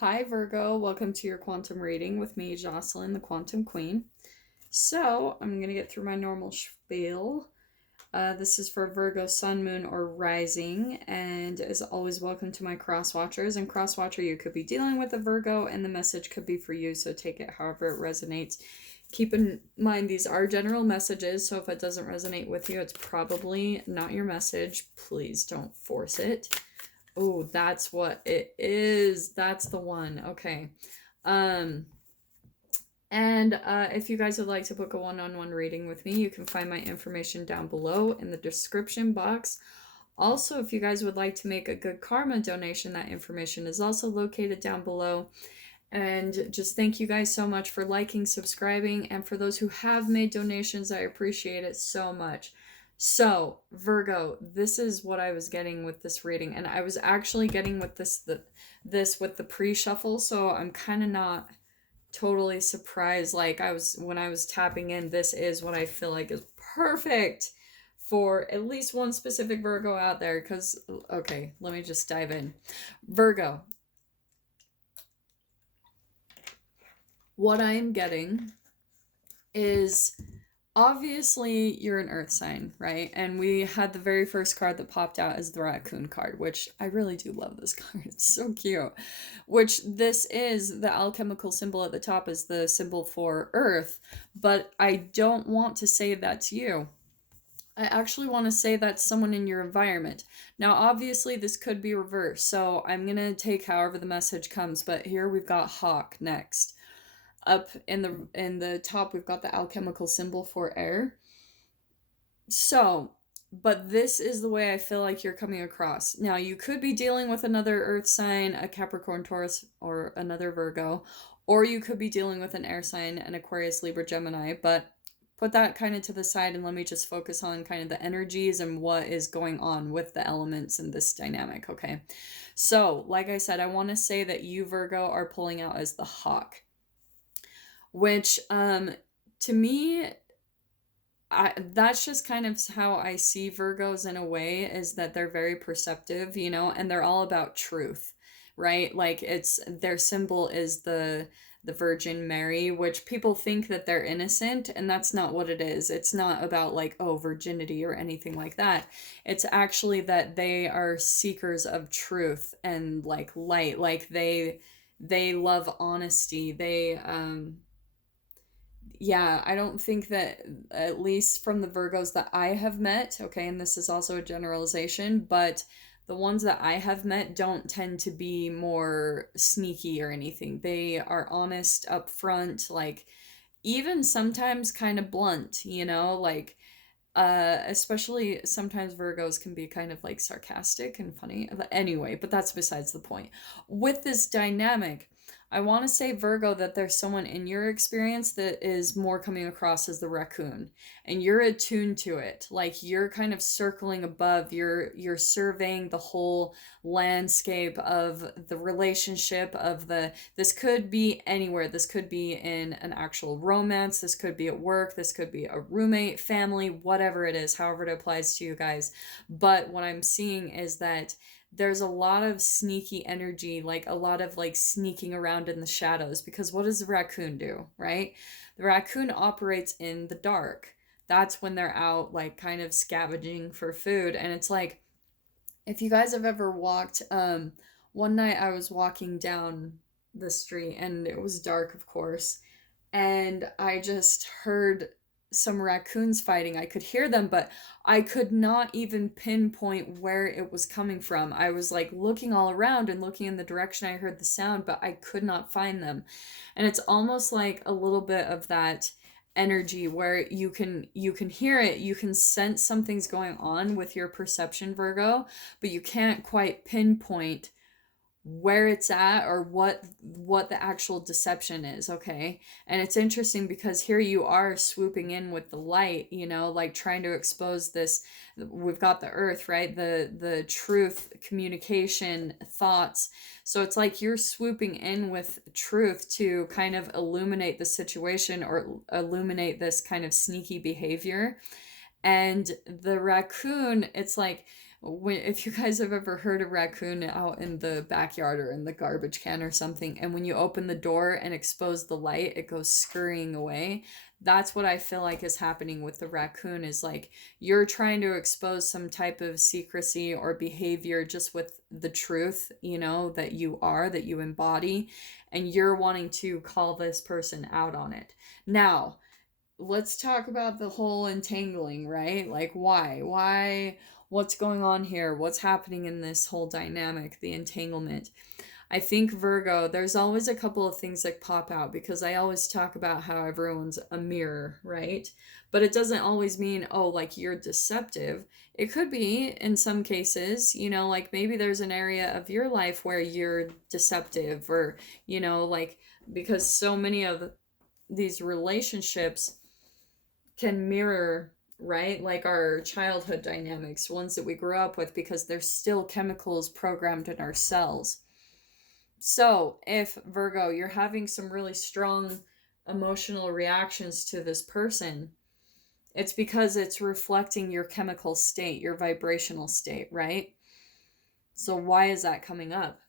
Hi, Virgo. Welcome to your quantum reading with me, Jocelyn, the Quantum Queen. So, I'm going to get through my normal spiel. This is for Virgo, Sun, Moon, or Rising. And as always, welcome to my cross watchers. And cross watcher, you could be dealing with a Virgo, and the message could be for you. So, take it however it resonates. Keep in mind, these are general messages. So, if it doesn't resonate with you, it's probably not your message. Please don't force it. Oh, that's what it is. That's the one. Okay. If you guys would like to book a one-on-one reading with me, you can find my information down below in the description box. Also, if you guys would like to make a good karma donation, that information is also located down below. And just thank you guys so much for liking, subscribing, and for those who have made donations, I appreciate it so much. So, Virgo, this is what I was getting with this reading, and I was actually getting with this with the pre-shuffle, so I'm kind of not totally surprised. Like when I was tapping in, this is what I feel like is perfect for at least one specific Virgo out there. Because okay, let me just dive in. Virgo, what I'm getting is obviously you're an earth sign, right? And we had the very first card that popped out as the raccoon card, which I really do love this card. It's so cute. Which this is the alchemical symbol at the top is the symbol for earth, but I don't want to say that's you. I actually want to say that's someone in your environment. Now, obviously, this could be reversed, so I'm going to take however the message comes, but here we've got Hawk next. Up in the top, we've got the alchemical symbol for air. So, but this is the way I feel like you're coming across. Now, you could be dealing with another earth sign, a Capricorn, Taurus, or another Virgo, or you could be dealing with an air sign, an Aquarius, Libra, Gemini, but put that kind of to the side and let me just focus on kind of the energies and what is going on with the elements in this dynamic, okay? So, like I said, I want to say that you, Virgo, are pulling out as the hawk, which to me, that's just kind of how I see Virgos in a way, is that they're very perceptive, and they're all about truth, right? Like it's their symbol is the Virgin Mary, which people think that they're innocent, and that's not what it is. It's not about like, oh, virginity or anything like that. It's actually that they are seekers of truth and like light, like they love honesty. Yeah, I don't think that, at least from the Virgos that I have met, okay, and this is also a generalization, but the ones that I have met don't tend to be more sneaky or anything. They are honest, upfront, like even sometimes kind of blunt, like especially sometimes Virgos can be kind of like sarcastic and funny. But anyway, but that's besides the point. With this dynamic, I want to say, Virgo, that there's someone in your experience that is more coming across as the raccoon, and you're attuned to it. Like you're kind of circling above, you're surveying the whole landscape of the relationship of this could be anywhere. This could be in an actual romance, this could be at work, this could be a roommate, family, whatever it is, however it applies to you guys. But what I'm seeing is that there's a lot of sneaky energy, like a lot of like sneaking around in the shadows, because what does the raccoon do, right? The raccoon operates in the dark. That's when they're out like kind of scavenging for food. And it's like, if you guys have ever walked, one night I was walking down the street and it was dark, of course, and I just heard some raccoons fighting. I could hear them, but I could not even pinpoint where it was coming from. I was like looking all around and looking in the direction I heard the sound, but I could not find them. And it's almost like a little bit of that energy where you can hear it, you can sense something's going on with your perception, Virgo, but you can't quite pinpoint where it's at or what the actual deception is, okay? And it's interesting because here you are swooping in with the light, like trying to expose this. We've got the earth, right? The truth, communication, thoughts. So it's like you're swooping in with truth to kind of illuminate the situation or illuminate this kind of sneaky behavior. And the raccoon, it's like if you guys have ever heard a raccoon out in the backyard or in the garbage can or something, and when you open the door and expose the light, it goes scurrying away. That's what I feel like is happening with the raccoon, is like you're trying to expose some type of secrecy or behavior just with the truth, that that you embody, and you're wanting to call this person out on it. Now, let's talk about the whole entangling, right? Like, why, what's going on here, what's happening in this whole dynamic, the entanglement. I think Virgo, there's always a couple of things that pop out, because I always talk about how everyone's a mirror, right? But it doesn't always mean, oh, like you're deceptive. It could be in some cases, like maybe there's an area of your life where you're deceptive, or, like, because so many of these relationships can mirror, right, like our childhood dynamics, ones that we grew up with, because there's still chemicals programmed in our cells. So if, Virgo, you're having some really strong emotional reactions to this person, it's because it's reflecting your chemical state, your vibrational state, right? So why is that coming up?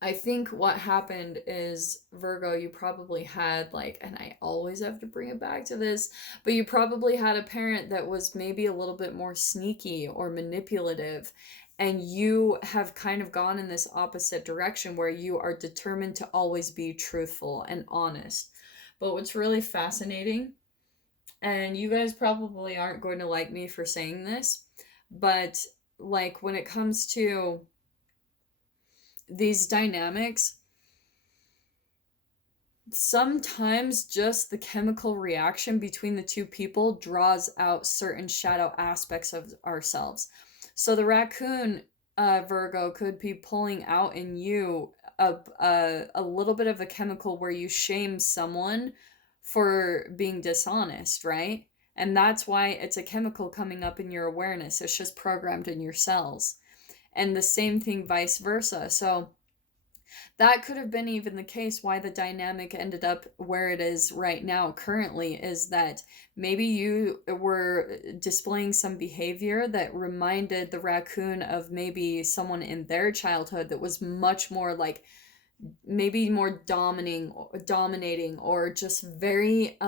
I think what happened is, Virgo, you probably had, like, and I always have to bring it back to this, but you probably had a parent that was maybe a little bit more sneaky or manipulative, and you have kind of gone in this opposite direction where you are determined to always be truthful and honest. But what's really fascinating, and you guys probably aren't going to like me for saying this, but like when it comes to these dynamics, sometimes just the chemical reaction between the two people draws out certain shadow aspects of ourselves. So the raccoon, Virgo, could be pulling out in you a little bit of a chemical where you shame someone for being dishonest, right? And that's why it's a chemical coming up in your awareness. It's just programmed in your cells. And the same thing vice versa. So that could have been even the case why the dynamic ended up where it is right now currently, is that maybe you were displaying some behavior that reminded the raccoon of maybe someone in their childhood that was much more like, maybe more dominating, or just very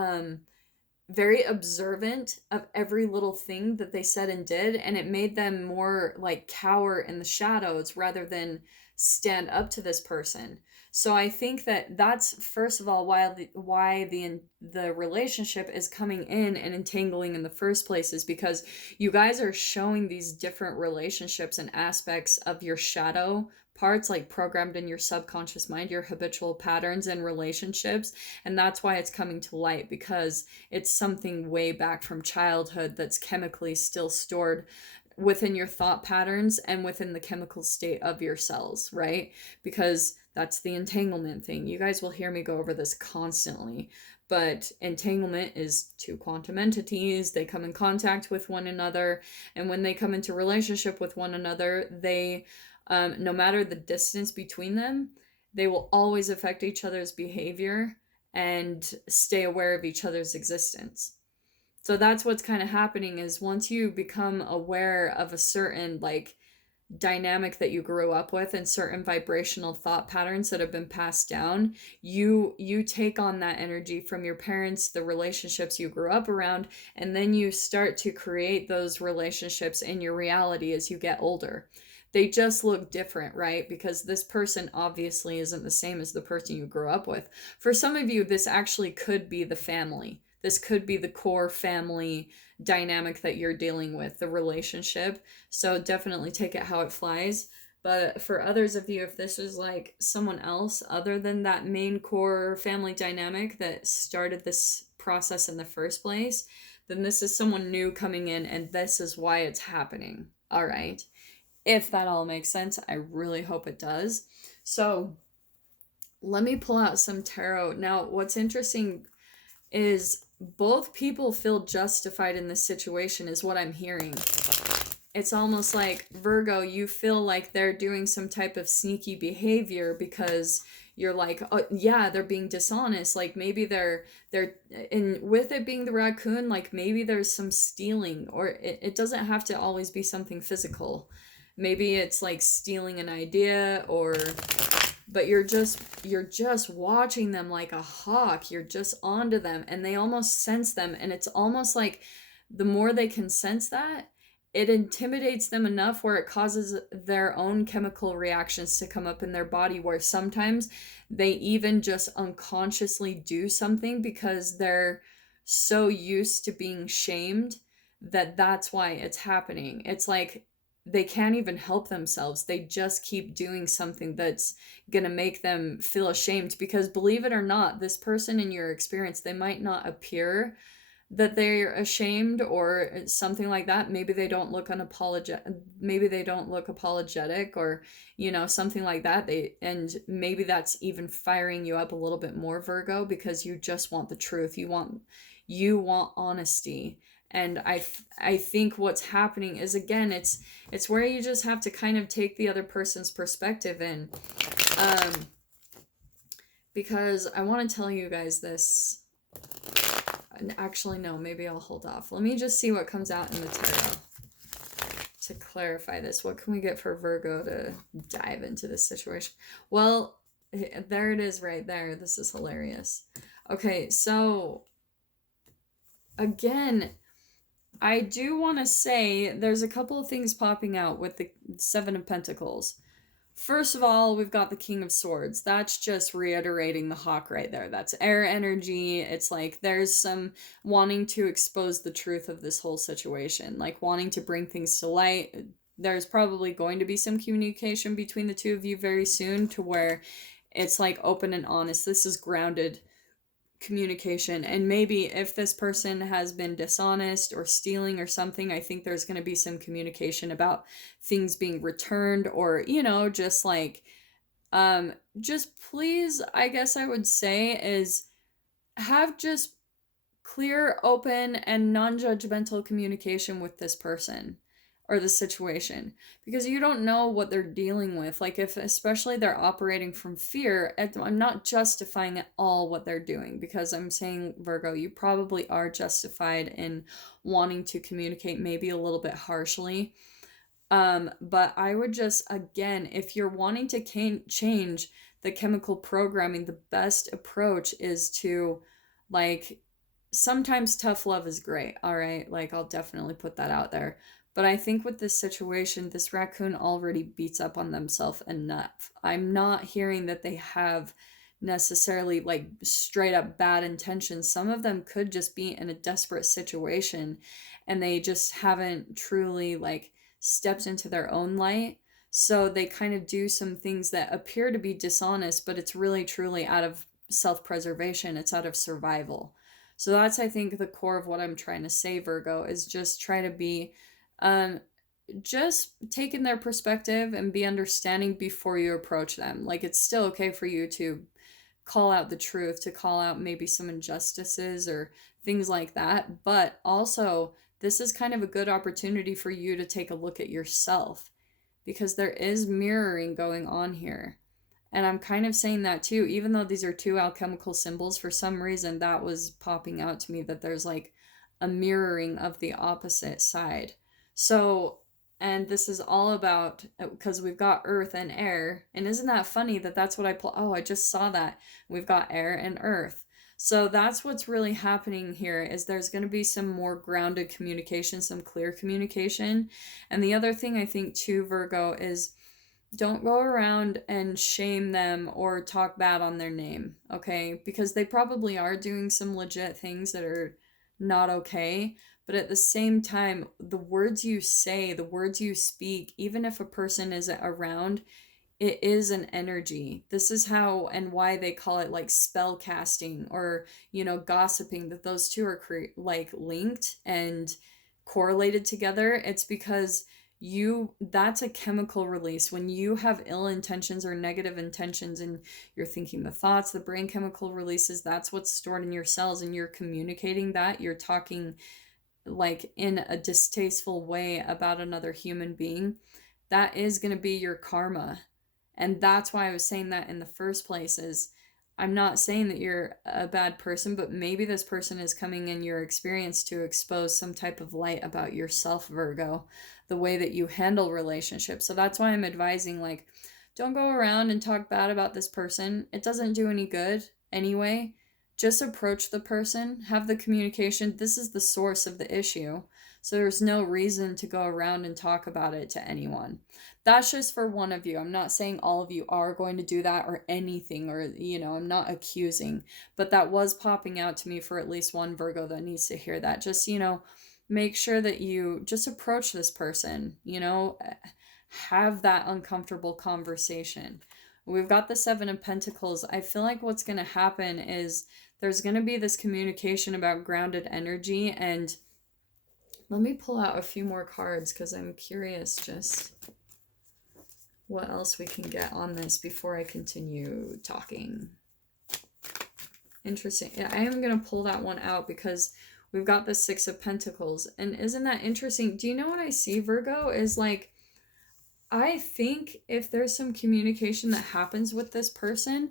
observant of every little thing that they said and did, and it made them more like cower in the shadows rather than stand up to this person. So I think that that's, first of all, why the relationship is coming in and entangling in the first place, is because you guys are showing these different relationships and aspects of your shadow parts, like programmed in your subconscious mind, your habitual patterns and relationships. And that's why it's coming to light, because it's something way back from childhood that's chemically still stored within your thought patterns and within the chemical state of your cells, right? Because that's the entanglement thing. You guys will hear me go over this constantly, but entanglement is two quantum entities. They come in contact with one another, and when they come into relationship with one another, they no matter the distance between them, they will always affect each other's behavior and stay aware of each other's existence. So that's what's kind of happening, is once you become aware of a certain like dynamic that you grew up with and certain vibrational thought patterns that have been passed down, you take on that energy from your parents, the relationships you grew up around, and then you start to create those relationships in your reality as you get older. They just look different, right? Because this person obviously isn't the same as the person you grew up with. For some of you, this actually could be the family. This could be the core family dynamic that you're dealing with, the relationship. So definitely take it how it flies. But for others of you, if this is like someone else other than that main core family dynamic that started this process in the first place, then this is someone new coming in, and this is why it's happening. All right. If that all makes sense, I really hope it does. So let me pull out some tarot. Now, what's interesting is both people feel justified in this situation, is what I'm hearing. it's almost like Virgo, you feel like they're doing some type of sneaky behavior because you're like, oh yeah, they're being dishonest. Like maybe they're in with it being the raccoon, like maybe there's some stealing, or it doesn't have to always be something physical. Maybe it's like stealing an idea, or but you're just watching them like a hawk. You're just onto them, and they almost sense them, and it's almost like the more they can sense that, it intimidates them enough where it causes their own chemical reactions to come up in their body, where sometimes they even just unconsciously do something because they're so used to being shamed that that's why it's happening. It's like they can't even help themselves. They just keep doing something that's going to make them feel ashamed, because believe it or not, this person in your experience, they might not appear that they're ashamed or something like that. Maybe they don't look unapologetic. Maybe they don't look apologetic, or something like that. And maybe that's even firing you up a little bit more, Virgo, because you just want the truth. You want honesty. And I think what's happening is, again, it's where you just have to kind of take the other person's perspective in, um because I want to tell you guys this. Actually, no, maybe I'll hold off. Let me just see what comes out in the tarot to clarify this. What can we get for Virgo to dive into this situation? Well, there it is right there. This is hilarious. Okay, so again, I do want to say there's a couple of things popping out with the Seven of Pentacles. First of all, we've got the King of Swords. That's just reiterating the hawk right there. That's air energy. It's like there's some wanting to expose the truth of this whole situation, like wanting to bring things to light. There's probably going to be some communication between the two of you very soon, to where it's like open and honest. This is grounded communication. And maybe if this person has been dishonest or stealing or something, I think there's going to be some communication about things being returned, or just like just please, I guess I would say, is have just clear, open, and non-judgmental communication with this person or the situation, because you don't know what they're dealing with. Like, if especially they're operating from fear, I'm not justifying at all what they're doing, because I'm saying, Virgo, you probably are justified in wanting to communicate maybe a little bit harshly. But I would just, again, if you're wanting to change the chemical programming, the best approach is to, like, sometimes tough love is great, all right? Like, I'll definitely put that out there. But I think with this situation, this raccoon already beats up on themselves enough. I'm not hearing that they have necessarily like straight up bad intentions. Some of them could just be in a desperate situation, and they just haven't truly like stepped into their own light. So they kind of do some things that appear to be dishonest, but it's really truly out of self-preservation. It's out of survival. So that's, I think, the core of what I'm trying to say, Virgo, is just try to be um just take in their perspective and be understanding before you approach them. Like, it's still okay for you to call out the truth, to call out maybe some injustices or things like that, but also this is kind of a good opportunity for you to take a look at yourself, because there is mirroring going on here. And I'm kind of saying that too, even though these are two alchemical symbols, for some reason that was popping out to me, that there's like a mirroring of the opposite side. So, and this is all about, because we've got earth and air. And isn't that funny that that's what I just saw that. We've got air and earth. So that's what's really happening here, is there's going to be some more grounded communication, some clear communication. And the other thing I think too, Virgo, is don't go around and shame them or talk bad on their name, okay? Because they probably are doing some legit things that are not okay. But at the same time, the words you say, the words you speak, even if a person isn't around, it is an energy. This is how and why they call it like spell casting, or gossiping, that those two are like linked and correlated together. It's because that's a chemical release. When you have ill intentions or negative intentions and you're thinking the thoughts, the brain chemical releases, that's what's stored in your cells, and you're communicating that, you're talking like in a distasteful way about another human being, that is going to be your karma. And that's why I was saying that in the first place is I'm not saying that you're a bad person, but maybe this person is coming in your experience to expose some type of light about yourself, Virgo, the way that you handle relationships. So that's why I'm advising, like, don't go around and talk bad about this person. It doesn't do any good anyway. Just approach the person, have the communication. This is the source of the issue. So there's no reason to go around and talk about it to anyone. That's just for one of you. I'm not saying all of you are going to do that or anything, or, I'm not accusing, but that was popping out to me for at least one Virgo that needs to hear that. Just, make sure that you just approach this person, have that uncomfortable conversation. We've got the Seven of Pentacles. I feel like what's going to happen is there's going to be this communication about grounded energy. And let me pull out a few more cards because I'm curious just what else we can get on this before I continue talking. Interesting. Yeah, I am going to pull that one out because we've got the Six of Pentacles. And isn't that interesting? Do you know what I see, Virgo? Is like, I think if there's some communication that happens with this person,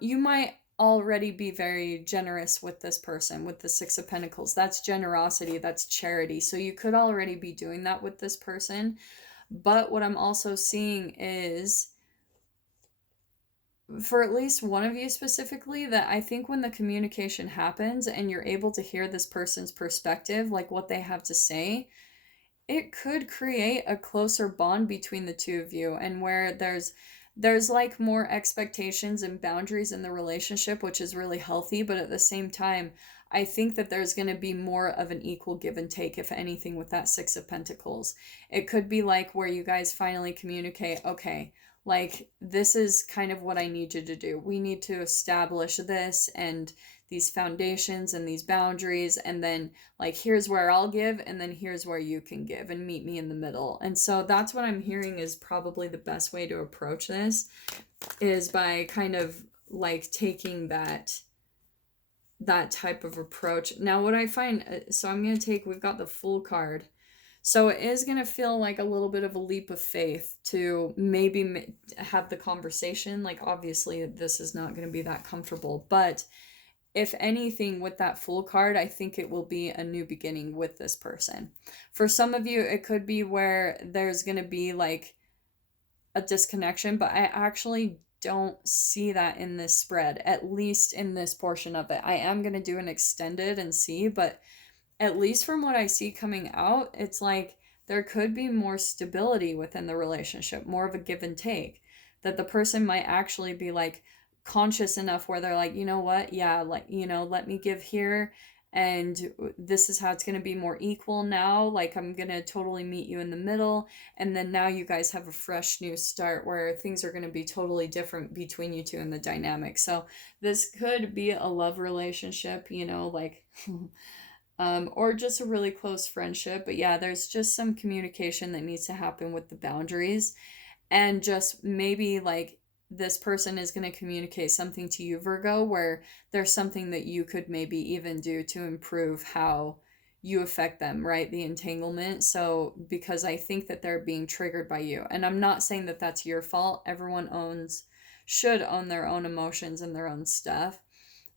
you might already be very generous with this person with the Six of Pentacles. That's generosity, that's charity. So you could already be doing that with this person. But what I'm also seeing is, for at least one of you specifically, that I think when the communication happens and you're able to hear this person's perspective, like what they have to say, it could create a closer bond between the two of you, and where there's like more expectations and boundaries in the relationship, which is really healthy. But at the same time, I think that there's going to be more of an equal give and take, if anything, with that Six of Pentacles. It could be like where you guys finally communicate, okay, like, this is kind of what I need you to do. We need to establish this and these foundations and these boundaries, and then, like, here's where I'll give, and then here's where you can give, and meet me in the middle. And so that's what I'm hearing is probably the best way to approach this, is by kind of like taking that type of approach. Now what I find, so I'm going to take, we've got the Fool card. So it is going to feel like a little bit of a leap of faith to maybe have the conversation. Like, obviously this is not going to be that comfortable, but if anything, with that Fool card, I think it will be a new beginning with this person. For some of you, it could be where there's going to be like a disconnection, but I actually don't see that in this spread, at least in this portion of it. I am going to do an extended and see, but at least from what I see coming out, it's like there could be more stability within the relationship, more of a give and take, that the person might actually be like conscious enough where they're like, you know what, yeah, like, let me give here, and this is how it's going to be more equal now. Like, I'm going to totally meet you in the middle, and then now you guys have a fresh new start where things are going to be totally different between you two in the dynamic. So this could be a love relationship, like or just a really close friendship. But yeah, there's just some communication that needs to happen with the boundaries, and just maybe like this person is going to communicate something to you, Virgo, where there's something that you could maybe even do to improve how you affect them, right? The entanglement. So, because I think that they're being triggered by you. And I'm not saying that that's your fault. Everyone should own their own emotions and their own stuff.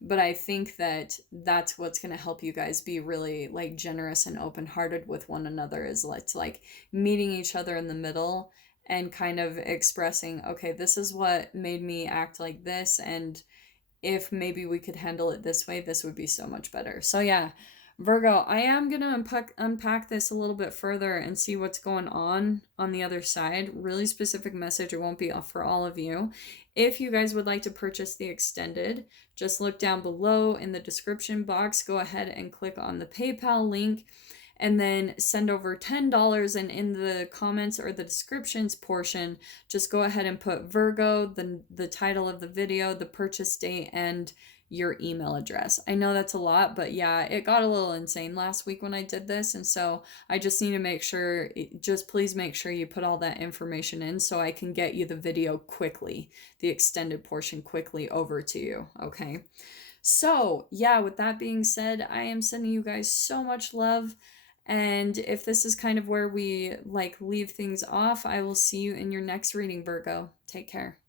But I think that that's what's going to help you guys be really like generous and open-hearted with one another, is like meeting each other in the middle and kind of expressing, okay, this is what made me act like this, and if maybe we could handle it this way, this would be so much better. So yeah, Virgo, I am going to unpack this a little bit further and see what's going on the other side. Really specific message. It won't be for all of you. If you guys would like to purchase the extended, just look down below in the description box. Go ahead and click on the PayPal link, and then send over $10, and in the comments or the descriptions portion, just go ahead and put Virgo, the title of the video, the purchase date, and your email address. I know that's a lot, but yeah, it got a little insane last week when I did this, and so I just need to make sure, just please make sure you put all that information in so I can get you the video quickly, the extended portion quickly over to you, okay? So, yeah, with that being said, I am sending you guys so much love. And if this is kind of where we like leave things off, I will see you in your next reading, Virgo. Take care.